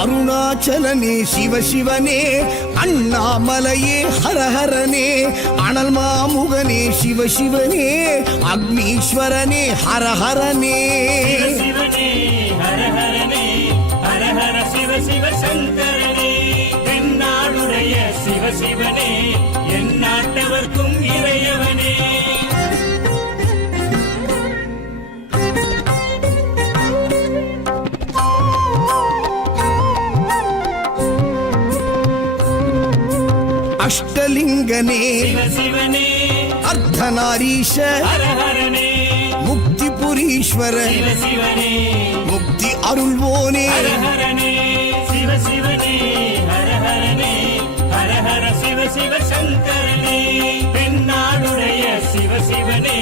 அருணாச்சலனே சிவசிவனே, அண்ணாமலையே ஹரஹரனே, அனல் மாமுகனே சிவசிவனே, அக்னீஸ்வரனே ஹரஹரனே. சிவசிவனே ஹரஹரனே, ஹரஹர சிவ சிவ சங்கரனே, தென்னாடுடைய சிவசிவனே, என் நாட்டவர்க்கும் இறையவனே. அஷ்டலிங்கனே சிவசிவனே, அர்த்தநாரீஷ ஹரஹரனே, முக்திபுரீஸ்வர சிவசிவனே, முக்தி அருள்வோனே. ஹரஹரனே சிவசிவனே, ஹரஹரனே, ஹரஹர சிவ சிவ சங்கரனே, தென்னாடுடைய சிவசிவனே,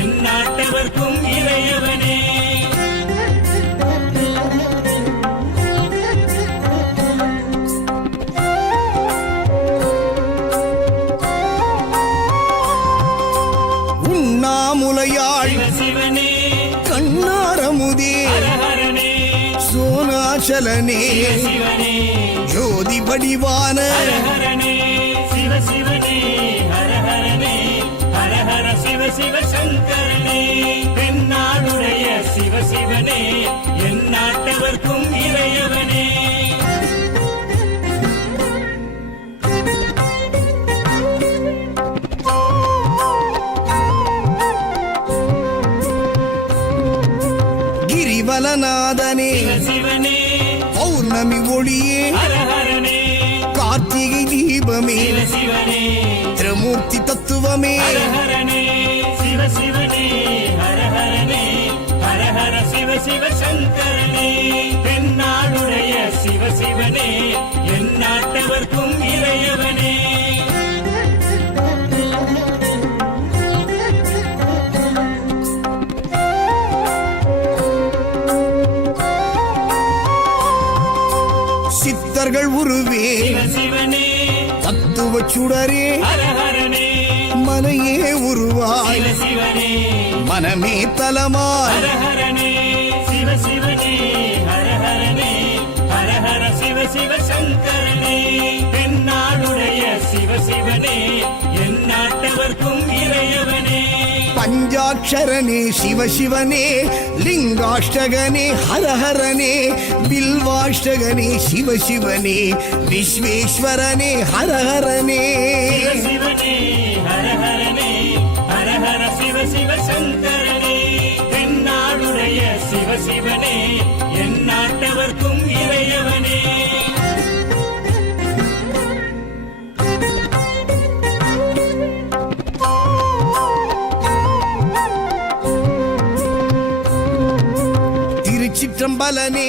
என் நாட்டவர்க்கும் இறையவனே. உண்ணாமுலையாள் சிவசிவனே, கண்ணாரமுதே ஹரஹரனே, சோனாச்சலனே சிவசிவனே, ஜோதி வடிவான ஹரஹரனே சிவசிவனே, ஹரஹரனே, ஹரஹர சிவ சிவ சங்கரனே, தென்னாடுடைய சிவசிவனே, என் நாட்டவர்க்கும் இறையவனே. கிரிவலநாதனே சிவசிவனே, பௌர்ணமி ஒளியே ஹரஹரனே, கார்த்திகை தீபமே சிவசிவனே, திரமூர்த்தி தத்துவமே. ஹரஹரனே சிவசிவனே, ஹரஹரனே, ஹரஹர சிவ சிவ சங்கரனே, தென்னாடுடைய சிவசிவனே, என் நாட்டவர்க்கும் இறையவனே. சித்தர்கள் உருவே சிவசிவனே, தத்துவ சுடரே ஹரஹரனே, மனையே உருவாய் சிவசிவனே, மனமே தலமாய். ஹரஹரனே சிவசிவனே, ஹரஹரனே, ஹரஹர சிவ சிவ சங்கரனே, தென்னாடுடைய சிவசிவனே, என் நாட்டவர்க்கும் இறையவனே. பஞ்சாட்சரனே சிவசிவனே, லிங்காஷ்டகனே ஹரஹரனே, பில்வாஷ்டகனே சிவசிவனே, விஸ்வேஸ்வரனே ஹரஹரனே. சிவசிவனே, ஹரஹரனே, ஹரஹர சிவ சிவ சங்கரனே, தென்னாடுடைய சிவசிவனே, என் நாட்டவர்க்கும் இறையவனே. திருச்சிற்றம்பலனே